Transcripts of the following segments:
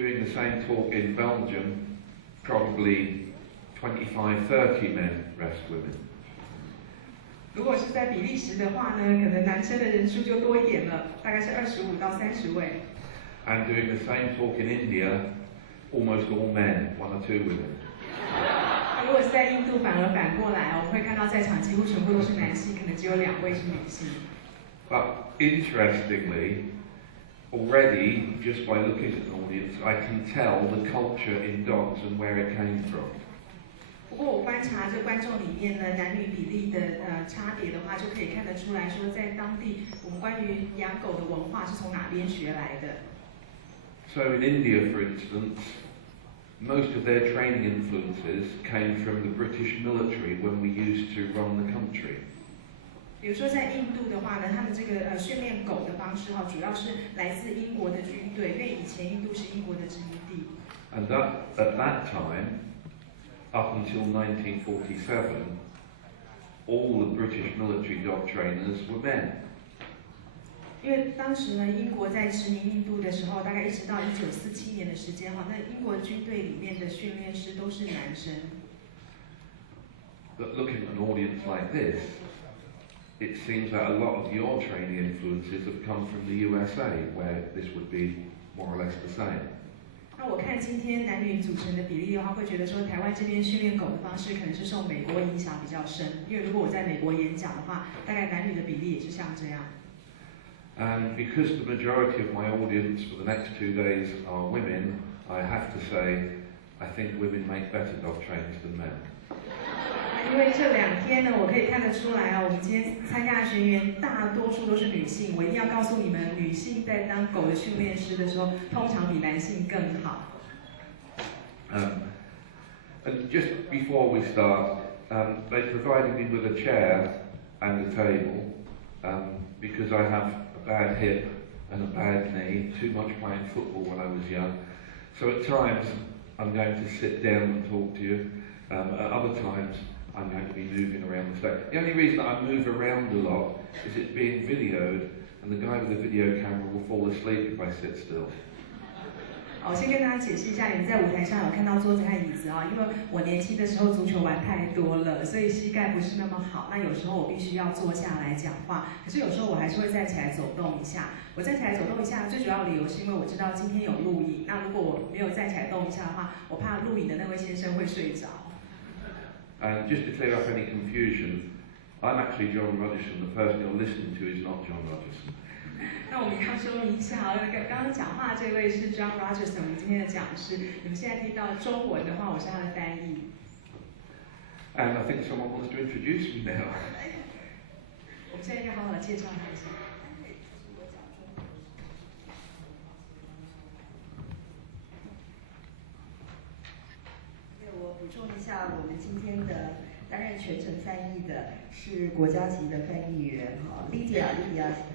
doing the same talk in Belgium, probably 25-30 men rest women. 如果是在比利时的话呢，可能男生的人数就多一点了，大概是25到30位。And doing the same talk in India, almost all men, 1 or 2 women. 如果是在印度，反而反过来，我们会看到在场几乎全部都是男性，可能只有2位是女性。But interestingly, already, just by looking at an audience, I can tell the culture in dogs and where it came from. 不过我观察这观众里面呢，男女比例的差别的话，就可以看得出来说，在当地我们关于养狗的文化是从哪边学来的。So in India, for instance, most of their training influences came from the British military when we used to run the country. 比如说在印度的话呢，他们这个训练狗的方式主要是来自英国的军队，因为以前印度是英国的殖民地。And at that time, up until 1947, all the British military dog trainers were men. 因为当时呢，英国在殖民印度的时候，大概一直到1947年的时间那英国军队里面的训练师都是男生。But looking at an audience like this, it seems that a lot of your training influences have come from the USA, where this would be more or less the same. 那我看今天男女组成的比例的话，会觉得说台湾这边训练狗的方式可能是受美国影响比较深，因为如果我在美国演讲的话，大概男女的比例也是像这样。And because the majority of my audience for the next 2 days are women, I have to say, I think women make better dog trainers than men. 因为这2天呢，我可以看得出来我们今天参加的学员大多数都是女性。我一定要告诉你们，女性在当狗的训练师的时候，通常比男性更好。And just before we start, they provided me with a chair and a table because I have a bad hip and a bad knee, too much playing football when I was young. So at times I'm going to sit down and talk to you. At other times I'm going to be moving around the stage. The only reason that I move around a lot is it's being videoed, and the guy with the video camera will fall asleep if I sit still. 我先跟大家解释一下，你们在舞台上有看到桌子和椅子因为我年轻的时候足球玩太多了，所以膝盖不是那么好。那有时候我必须要坐下来讲话，可是有时候我还是会站起来走动一下。我站起来走动一下，最主要的理由是因为我知道今天有录影。那如果我没有站起来动一下的话，我怕录影的那位先生会睡着。And just to clear up any confusion, I'm actually John Rogerson. The person you're listening to is not John Rogerson. 那我们要说明一下刚刚讲话这位是 John Rogerson， 我们今天的讲师。你们现在听到中文的话，我是他的翻译。And I think someone wants to introduce me now. 我们现在应该好好的介绍他一下。我补充一下，我们今天的担任全程翻译的是国家级的翻译员Lydia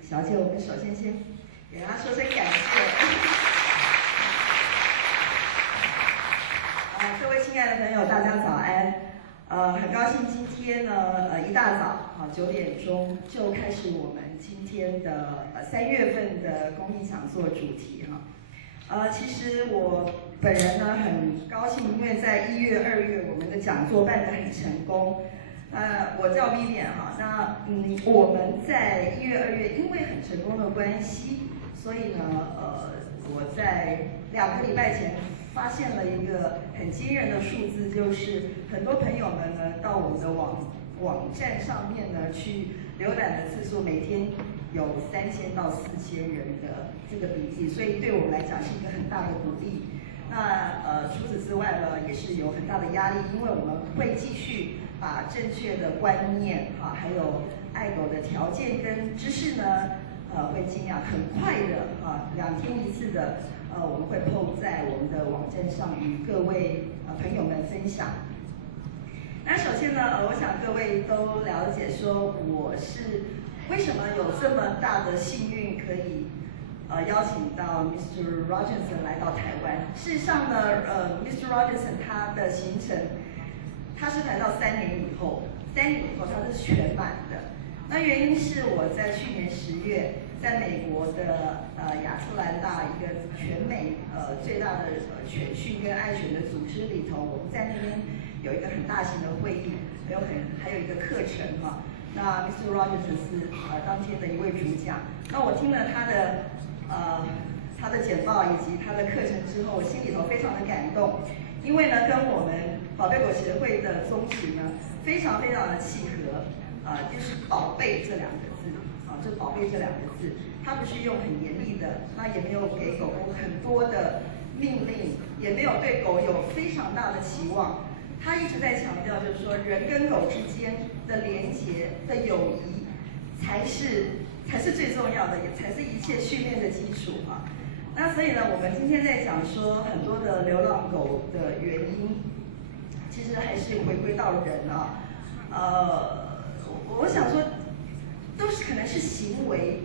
小姐。我们首先给她说声感谢。各位亲爱的朋友，大家早安。很高兴今天呢，一大早9点钟就开始我们今天的3月份的公益讲座主题其实我本人呢很高兴，因为在1月、2月我们的讲座办得很成功。我叫 Vivian 我们在1月、2月因为很成功的关系，所以呢我在2个礼拜前发现了一个很惊人的数字，就是很多朋友们呢到我们的网站上面呢去浏览的次数，每天有3000到4000人的这个笔记，所以对我们来讲是一个很大的鼓励。那除此之外呢，也是有很大的压力，因为我们会继续把正确的观念还有爱狗的条件跟知识呢，会尽量很快的2天1次的我们会 po 在我们的网站上与各位朋友们分享。那首先呢，我想各位都了解说我是为什么有这么大的幸运可以邀请到 Mr. Rogerson 来到台湾。事实上呢Mr. Rogerson 他的行程他是来到3年以后他是全满的。那原因是我在去年10月在美国的亚特兰大一个全美最大的犬训跟爱犬的组织里头，我们在那边有一个很大型的会议，还有一个课程哈。那 Mr. Rogerson 是当天的一位主讲。那我听了他的简报以及他的课程之后，我心里头非常的感动，因为呢跟我们宝贝狗协会的宗旨呢非常非常的契合，就是宝贝这两个字，就宝贝这两个字，它不是用很严厉的，那也没有给狗狗很多的命令，也没有对狗有非常大的期望。他一直在强调，就是说人跟狗之间的连结的友谊才是最重要的，也才是一切训练的基础啊。那所以呢，我们今天在讲说很多的流浪狗的原因，其实还是回归到人啊。我想说，都是可能是行为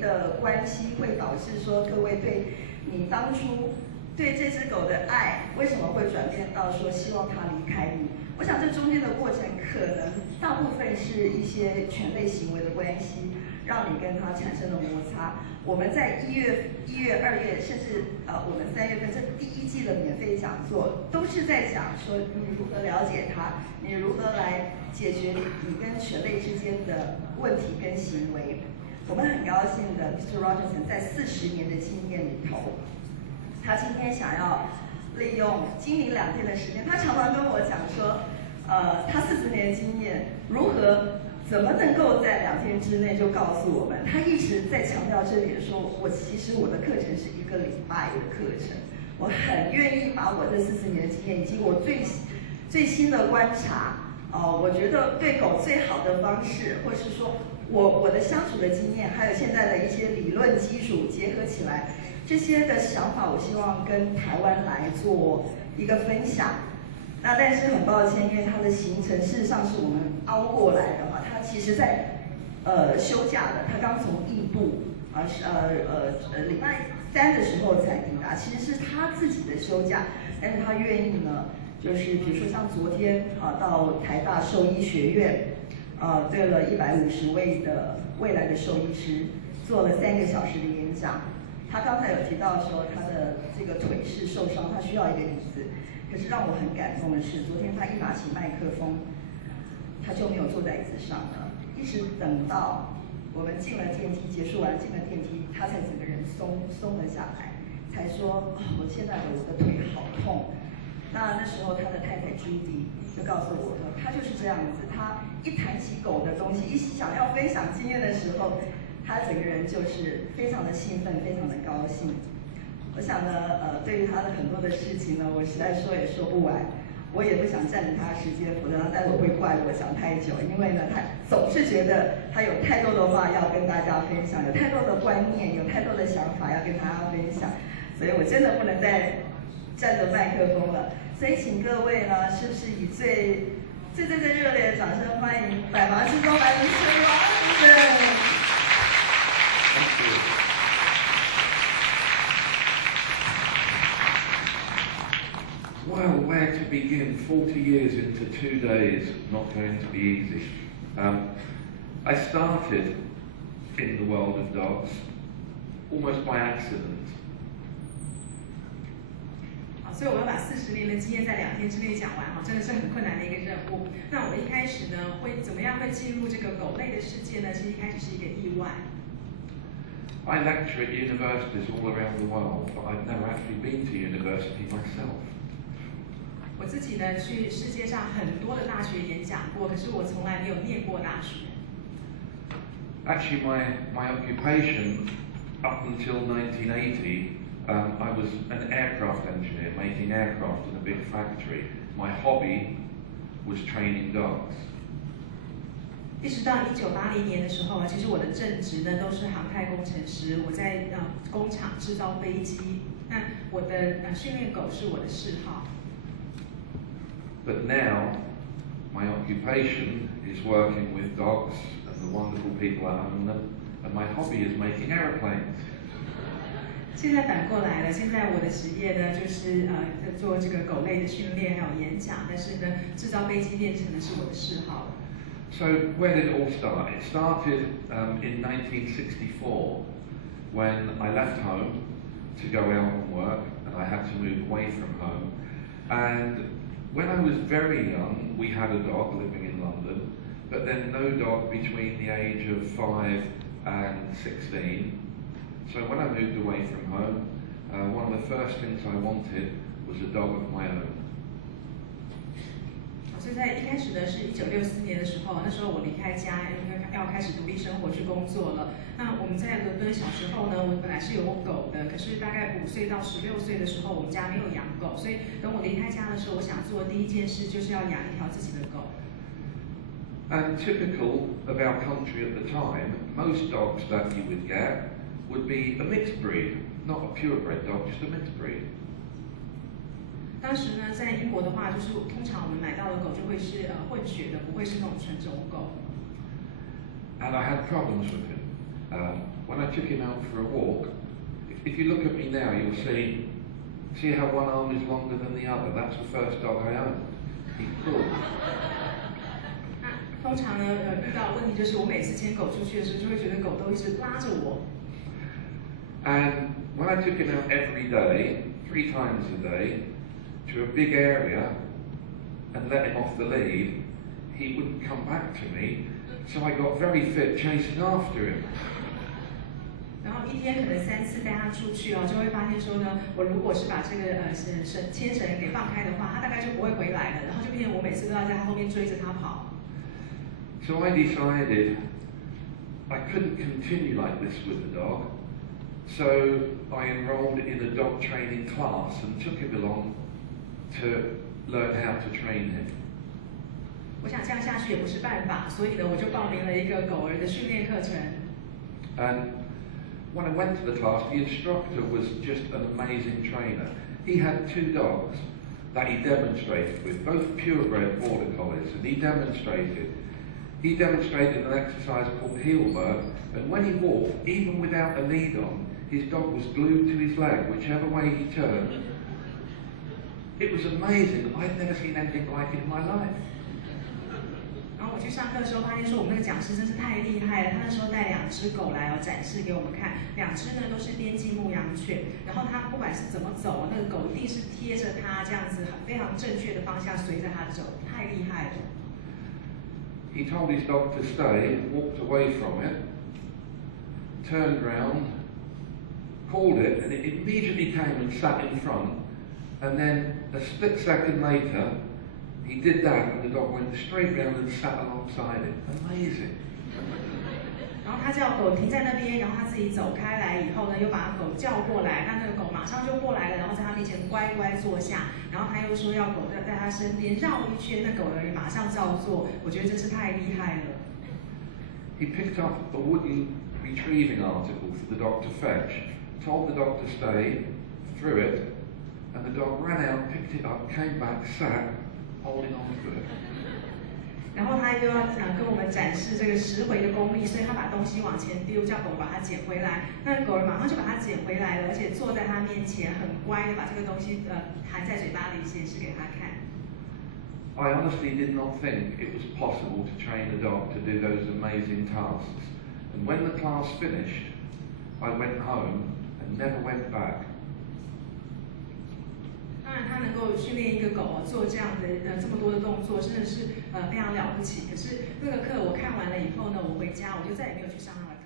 的关系会导致说各位对你当初对这只狗的爱，为什么会转变到说希望它离开你？我想这中间的过程可能大部分是一些犬类行为的关系，让你跟它产生了摩擦。我们在1月、2月，甚至我们3月份这第1季的免费讲座，都是在讲说你如何了解它，你如何来解决你跟犬类之间的问题跟行为。我们很高兴的 ，Mr. Rogerson 在40年的经验里头，他今天想要利用今明2天的时间，他常常跟我讲说，他40年的经验怎么能够在2天之内就告诉我们？他一直在强调这点，说其实我的课程是1个礼拜的课程，我很愿意把我这40年的经验以及我最新的观察，我觉得对狗最好的方式，或是说我的相处的经验，还有现在的一些理论基础结合起来，这些的想法，我希望跟台湾来做一个分享。那但是很抱歉，因为它的行程事实上是我们凹过来的嘛，它其实在休假的，它刚从印度礼拜3的时候才抵达，其实是他自己的休假，但是他愿意呢，就是比如说像昨天到台大兽医学院，对了150位的未来的兽医师做了3个小时的演讲。他刚才有提到说他的这个腿是受伤，他需要一个椅子。可是让我很感动的是，昨天他一拿起麦克风，他就没有坐在椅子上了，一直等到我们进了电梯，结束完进了电梯，他才整个人松了下来，才说我现在我的腿好痛。那时候他的太太朱迪就告诉我说，他就是这样子，他一谈起狗的东西，一想要分享经验的时候，他整个人就是非常的兴奋，非常的高兴。我想呢，对于他的很多的事情呢，我实在说也说不完，我也不想占领他的时间，否则他待会会怪我讲太久。因为呢，他总是觉得他有太多的话要跟大家分享，有太多的观念，有太多的想法要跟大家分享，所以我真的不能再占着麦克风了。所以请各位呢，是不是以最热烈的掌声欢迎百忙之中来的Mr. Rogerson。Well, where to begin? 40 years into 2 days, not going to be easy. I started in the world of dogs almost by accident. 所以我要把40年的经验在2天之内讲完，真的是很困难的一个任务。那我一开始呢，会怎么样会进入这个狗类的世界呢？其实一开始是一个意外。I lecture at universities all around the world, but I've never actually been to university myself. 我自己呢，去世界上很多的大学演讲过，可是我从来没有念过大学。Actually, my occupation up until 1980, I was an aircraft engineer, making aircraft in a big factory. My hobby was training dogs. 一直到1980年的时候其实我的正职呢都是航太工程师，我在工厂制造飞机。那我的训练狗是我的嗜好。But now, my occupation is working with dogs and the wonderful people that own them, and my hobby is making aeroplanes. 现在反过来了，现在我的职业呢，就是做这个狗类的训练还有演讲，但是呢，制造飞机变成的是我的嗜好。So where did it all start? It started in 1964 when I left home to go out and work, and I had to move away from home. And when I was very young, we had a dog living in London, but then no dog between the age of 5 and 16. So when I moved away from home, one of the first things I wanted was a dog of my own. 所以在一开始呢，是1964年的时候，那时候我离开家，因为要开始独立生活去工作了。那我们在伦敦小时候呢，我本来是有狗的，可是大概5岁到16岁的时候，我们家没有养狗，所以等我离开家的时候，我想做的第一件事就是要养一条自己的狗。And typical of our country at the time, most dogs that you would get would be a mixed breed, not a purebred dog, just a mixed breed. 当时呢，在英国的话，就是通常我们买到的狗就会是混血的，不会是那种纯种狗。And I had problems with him. When I took him out for a walk, if you look at me now, you'll see how one arm is longer than the other. That's the first dog I owned. He pulled. 通常呢，遇到问题就是我每次牵狗出去的时候，就会觉得狗都一直拉着我。And when I took him out every day, 3 times a day, to a big area and let him off the lead, he wouldn't come back to me, so I got very fit chasing after him. 然后一天可能3次带他出去哦，就会发现说呢，我如果是把这个牵绳给放开的话，他大概就不会回来了，然后就变成我每次都要在他后面追着他跑。So I decided I couldn't continue like this with the dog, so I enrolled in a dog training class and took him along to learn how to train him. 我想这样下去也不是办法，所以呢，我就报名了一个狗儿的训练课程。And when I went to the class, the instructor was just an amazing trainer. He had 2 dogs that he demonstrated with, both purebred border collies, and he demonstrated an exercise called heel work, and when he walked, even without a lead on, his dog was glued to his leg, whichever way he turned. It was amazing. I'd never seen anything like it in my life. 然后我去上课的时候，发现说我们那个讲师真是太厉害了。他那时候带2只狗来展示给我们看，2只呢都是边境牧羊犬，然后他不管是怎么走，那个狗一定是贴着他这样子，非常正确的方向随着他走，太厉害了。He told his dog to stay, walked away from it, turned round, called it, and it immediately came and sat in front. And then a split second later, he did that, and the dog went straight round and sat alongside it. Amazing. 然后他叫狗停在那边，然后他自己走开来以后呢，又把狗叫过来，那个狗马上就过来了，然后在他面前乖乖坐下，然后他又说要狗在他身边绕一圈，那狗儿也马上照做，我觉得真是太厉害了。He picked up a wooden retrieving article for the dog to fetch, told the dog to stay, threw it, and the dog ran out, picked it up, came back, sat, holding on to it. 然后他又要跟我们展示这个拾回的功力，所以他把东西往前丢，叫狗把它捡回来。那狗儿马上就把它捡回来了，而且坐在他面前，很乖的把这个东西含在嘴巴里显示给他看。I honestly did not think it was possible to train a dog to do those amazing tasks. And when the class finished, I went home and never went back. 当然，他能够训练一个狗做这样的这么多的动作，真的是非常了不起。可是那个课我看完了以后呢，我回家我就再也没有去上他的